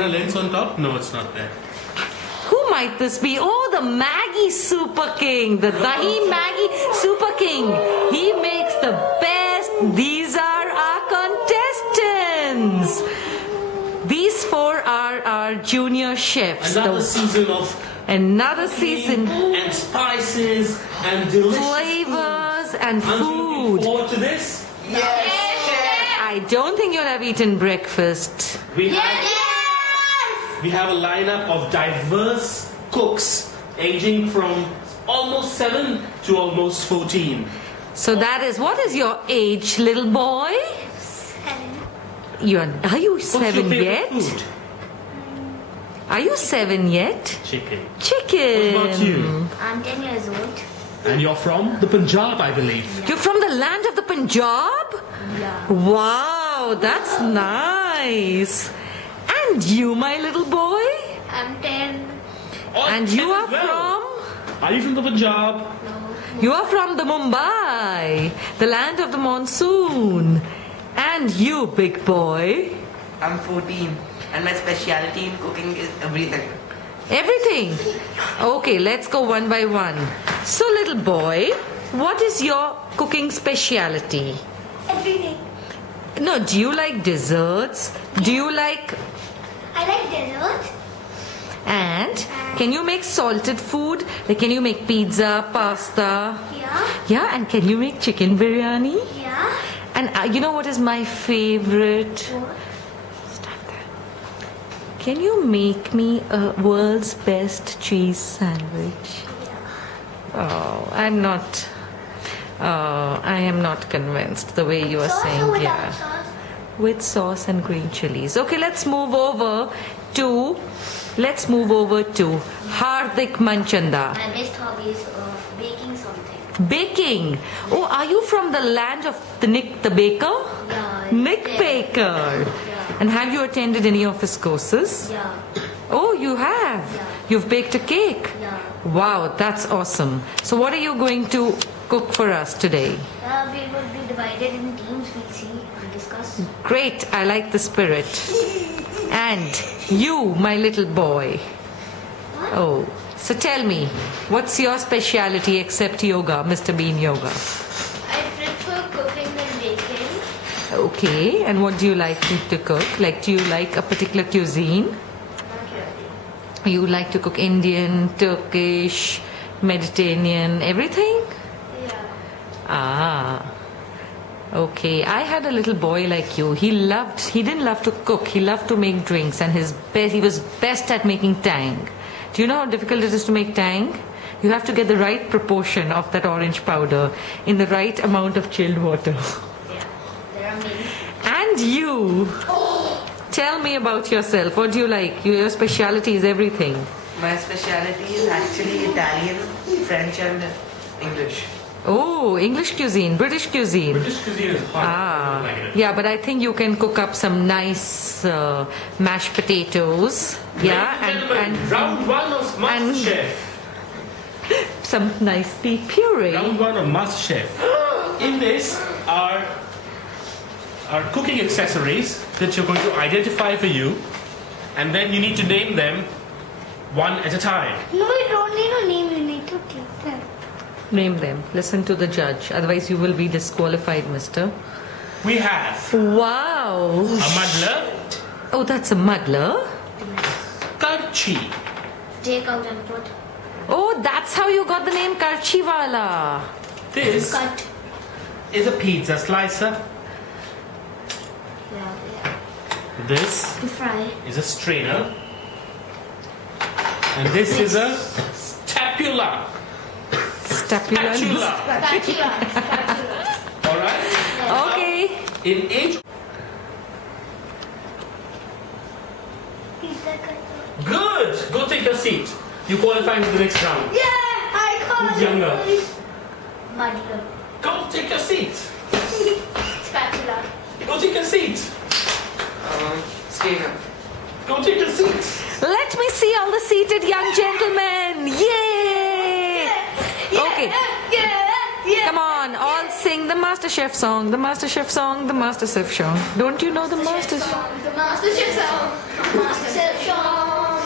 camera lens on top? No, it's not there. Who might this be? Oh, the Maggie Super King. The Dahi Maggie Super King. He makes the best. These are our contestants. These four are our junior chefs. Another season of Another cooking season. and spices and delicious Flavors and food. Aren't you looking food. forward to this? I don't think you'll have eaten breakfast. We have a lineup of diverse cooks aging from almost 7 to almost 14. So that is, what is your age, little boy? 7. Are you What's your 7 favorite yet? food? Are you 7 yet? Chicken. Chicken. What about you? I'm 10 years old. And you're from the Punjab, I believe. You're from the land of the Punjab? Yeah. Wow, that's nice. And you, my little boy? I'm 10. Oh, And 10 you are as well. from? Are you from the Punjab? No. You are from the Mumbai, the land of the monsoon. And you, big boy? I'm 14 and my specialty in cooking is everything. Everything? Okay, let's go one by one. So, little boy, what is your cooking speciality? Everything. No, do you like desserts? Do you like... I like dessert. And can you make salted food? Like, can you make pizza, pasta? Yeah. Yeah, and can you make chicken biryani? Yeah. And you know what is my favorite? What? Stand there. Can you make me a world's best cheese sandwich? Oh, I am not convinced the way you are Sauce or saying. without Yeah. sauce? With sauce and green chilies. Okay, let's move over to Hardik Manchanda. My best hobby is baking something. Baking. Oh, are you from the land of the Nick the Baker? Yeah. Nick yeah. Baker. Yeah. And have you attended any of his courses? Yeah. Oh, you have? Yeah. You've baked a cake? Yeah. Wow, that's awesome. So what are you going to cook for us today? We will be divided in teams. We'll see and discuss. Great, I like the spirit. And you, my little boy. What? Oh, so tell me, what's your speciality except yoga, Mr. Bean Yoga? I prefer cooking and baking. Okay, and what do you like to cook? Like, do you like a particular cuisine? Not really. You like to cook Indian, Turkish, Mediterranean, everything? Yeah. Ah. Okay, I had a little boy like you. He didn't love to cook, he loved to make drinks, and he was best at making tang. Do you know how difficult it is to make tang? You have to get the right proportion of that orange powder in the right amount of chilled water. Yeah. There are many. And you, tell me about yourself. What do you like? Your specialty is everything. My specialty is actually Italian, French and English. Oh, English cuisine, British cuisine. British cuisine is hot. Ah, I like it. yeah, but I think you can cook up some nice mashed potatoes. Yeah, Ladies and gentlemen, round one of MasterChef. some nice beef puree. Round one of MasterChef. In this are cooking accessories that you're going to identify for you, and then you need to name them one at a time. No, you don't need a name. You need to take them. Name them. Listen to the judge. Otherwise, you will be disqualified, mister. We have Wow. a muddler, Oh, that's a muddler. karchi, Take out and put. Oh, that's how you got the name Karchiwala. this Cut. is a pizza slicer, Yeah. this To fry. is a strainer, and this is a spatula. Stapula. Spatula. Spatula. Alright? Okay. In each. Pizza cutter. Good! Go take your seat. You qualify into the next round. Yeah, I got Who's younger? Muddler. Go take your seat. Spatula. Go take your seat. Strainer. Go take your seat. Let me see all the seated young gentlemen. Yay! Okay. Yeah. Come on, all sing the MasterChef song, the MasterChef song, the MasterChef song. Don't you know the MasterChef? The MasterChef song. Master Sean.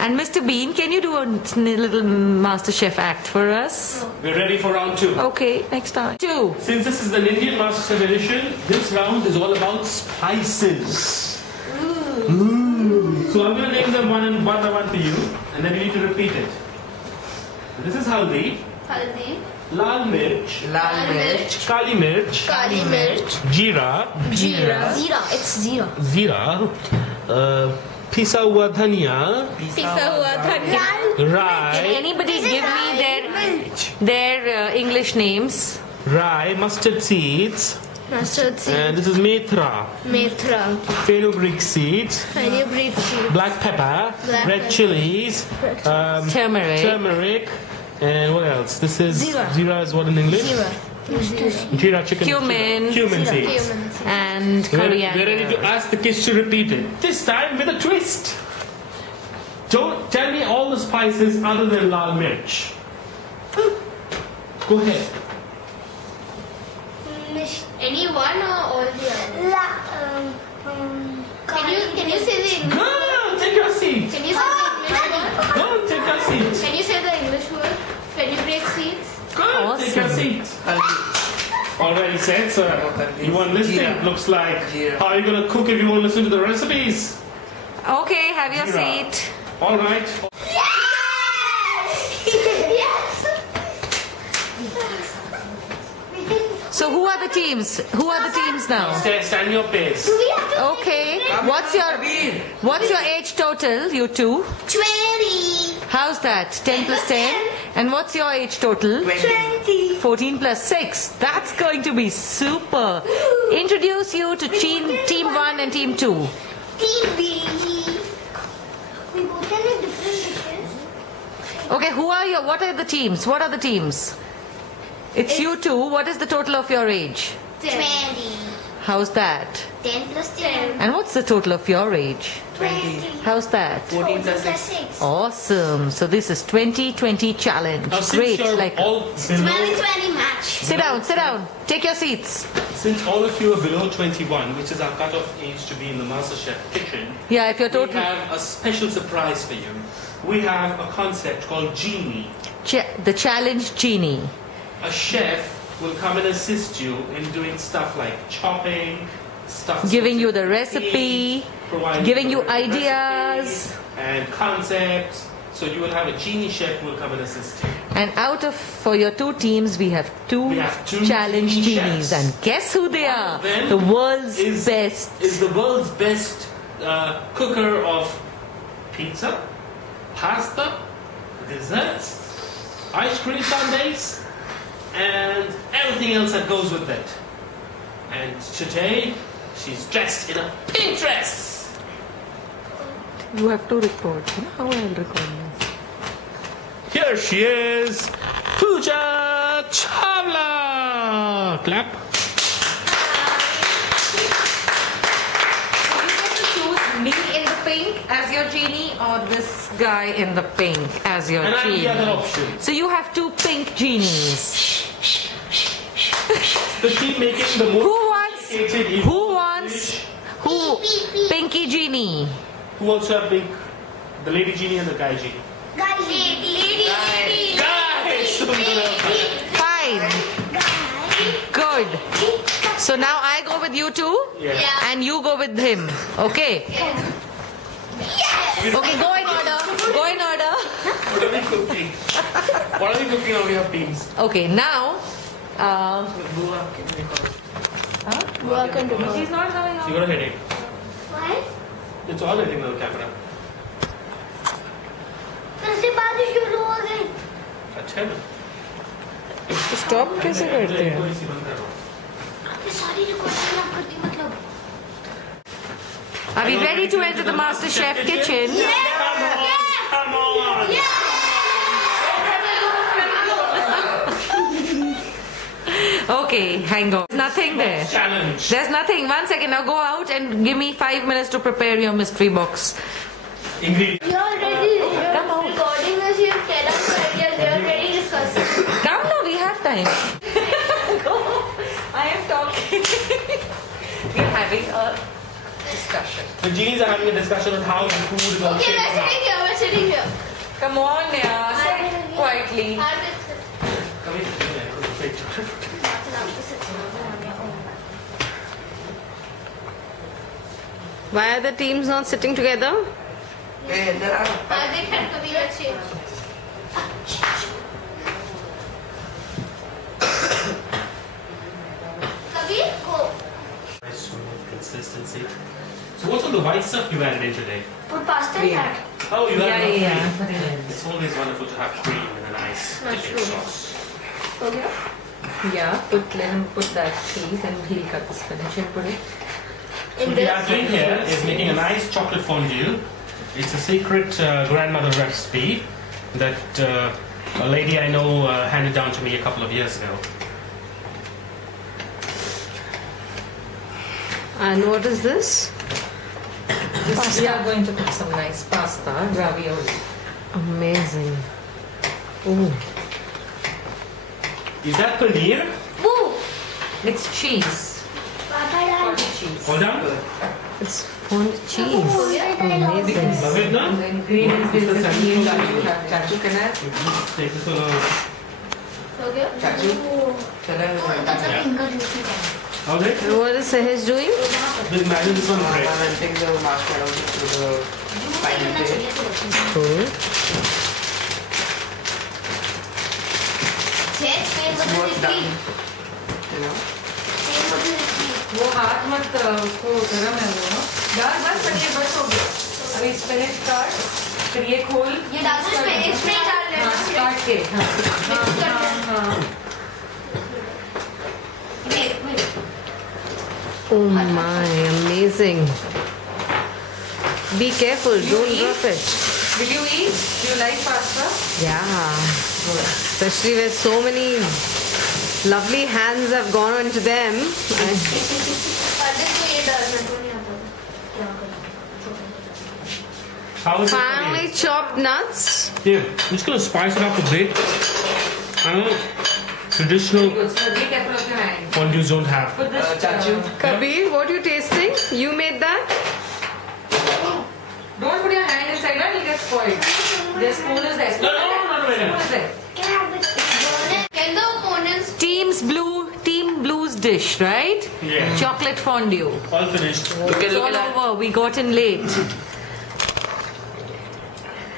And Mr. Bean, can you do a little MasterChef act for us? We're ready for round 2. Okay, next time. 2. Since this is an Indian MasterChef edition, this round is all about spices. Ooh. So I'm going to name them one by one for you, and then you need to repeat it. This is haldi, Haldi. lal mirch, Lal mirch. kali mirch, Kali mirch. jeera, Jeera. Zira. It's zira. zira, pisa hua dhania, Pisa hua dhania. Can rai, anybody give me their English names? rai, mustard seeds, Mustard seed. and this is methra, Methra. fenugreek seeds, Fenugreek seed. black pepper, Black red pepper. chilies, Turmeric. turmeric, and what else? This is Zira. zira is what in English? Zira. Jeera chicken. Cumin. Cumin seeds. Cumin. And We're ready to coriander. ask the kids to repeat it. This time with a twist. Don't tell me all the spices other than lal mirch. Go ahead. Any one or all the other? Can you say the English? Go, take your seat. Can you say the English word? Go, take your seat. Can you say the English word? Fenugreek seeds. Go, take your Awesome. seat. Haldi. Already said, sir. You weren't listening. Jeera. Looks like. Jeera. How are you going to cook if you won't listen to the recipes? Okay, have your Jeera. seat. All right. So who are the teams? Who are the teams now? Stand your pace. Okay. What's your age total, you two? 20. How's that? 10 plus 10? And what's your age total? 20. 14 plus 6. That's going to be super. Introduce you to team 1 and team 2. Team B. We both can make different dishes. Okay, what are the teams? What are the teams? It's you two. What is the total of your age? 20. How's that? 10 plus 10. And what's the total of your age? 20. How's that? 14 plus 6. 6. Awesome. So this is 2020 challenge. Now, since Great. you're Like all below, 20 match. sit down. Take your seats. since all of you are below 21, which is our cutoff age to be in the MasterChef kitchen, Yeah, if you're we total have a special surprise for you. We have a concept called Genie. the challenge genie. A chef will come and assist you in doing stuff like chopping, stuff Giving you suited the to recipe, eat, providing giving you the recipe ideas. and concepts. So you will have a genie chef who will come and assist you. And for your two teams, we have two We have two challenge genie genies. chefs. And guess who they One are? of them The world's is best. the world's best cooker of pizza, pasta, desserts, ice cream sundaes, and everything else that goes with it. And today, she's dressed in a pink dress. You have to record. You know how I'll record this? Here she is, Pooja Chawla. Clap. You get to choose me in the pink as your genie or this guy in the pink as your And I'm genie. the other option. So you have two pink genies. The team making the most complicated Pinky genie? Who also have pink? The lady genie and the guy genie. Lady. Guys! Fine. Good. So now I go with you two Yeah. and you go with him. Okay? Okay, go in order. Go in order. What are we cooking? What are we cooking now? We have beans. Okay, now. Bua, can we call it? Welcome to She's not having You got a headache. What? It's all hitting the camera. फिर से बारिश शुरू हो गई. अच्छा है ना? Stop कैसे करते हैं? कोई सी बंद कर रहा हूँ। आपने सारी रिकॉर्डिंग आप करती मतलब. Are we ready to enter the Master Chef kitchen? Come on! Okay, hang on. There's nothing there. Challenge. There's nothing. 1 second. Now go out and give me 5 minutes to prepare your mystery box. Ingredient. You already recording this. You tell us ideas. They are already discussing. Come now, we have time. Go. I am talking. We're having a discussion. The genies are having a discussion on how the food is all Okay, shaped we're up. sitting here. We're sitting here. Come on, yeah. Sit quietly. Have it. Come here, wait. Why are the teams not sitting together? Hey, there are. Hardik and Kabir are safe. Kabir, go. Nice smooth consistency. So what's all the white stuff you added in today? Put pasta in that. Oh, you added cream. yeah. It's always wonderful to have cream in a nice dipping sauce. Okay. Yeah, let him put that cheese and he'll cut the spinach and put it. So what we are doing here is making a nice chocolate fondue. It's a secret grandmother recipe that a lady I know handed down to me a couple of years ago. And what is this? We are going to put some nice pasta, ravioli. Amazing. Ooh. Is that paneer? Boo. It's cheese. Pata Cheese. All done? It's fondue cheese. Amazing. Love it, no? The ingredients is the cream chachu can I? Take this one out. हो गया? चाचू चलो अच्छा finger juicy है. All right? And what is Sahej doing? Then imagine this one I'm bread. melting the marshmallows to the final plate. Cool. Yes, same It's work with done. the You know? same with the वो हाथ मत उसको गरम है वो डाल बस पनीर बस हो गया अभी स्पिनच काट फिर ये खोल ये डाल दो इसमें डाल लेना. हाँ काट के हाँ Wait, wait. Oh my, amazing. Be careful, don't drop it. will you eat do you like pasta Yeah. Especially where so many lovely hands have gone into them. Hardik को ये डालना तो नहीं आता था. क्या करूं? How is it Finely paneer? chopped nuts. Here, I'm just going to spice it up a bit. I know traditional good so be careful of your hand fondues don't have. put this Chachu. Kabir, what are you tasting? You made that? don't put your hand inside that it'll get spoiled the spoon is there No, no, spoon is there Can the opponents Team Blue's dish, right? Yeah. Chocolate fondue. All finished. It's all over. We got in late.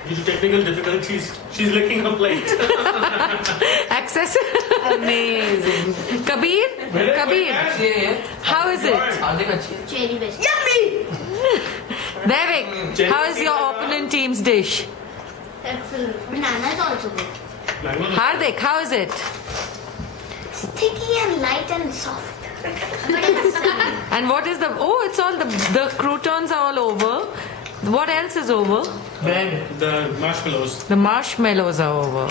Due to technical difficulties, she's licking her plate. Access? Amazing. Kabir, how is it? आगे अच्छी है. cherry best. Devik, how is your opponent team's dish? Excellent. Banana is also good. Mango. Hardik, how is it? Sticky and light and soft. But it's And what is the? Oh, it's all the croutons are all over. What else is over? Bread. The marshmallows. The marshmallows are over.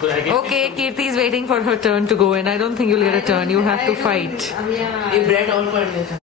But I guess Okay, Kirti is waiting for her turn to go in. I don't think you'll get a turn. You have to fight. ये bread all कर लेते हैं.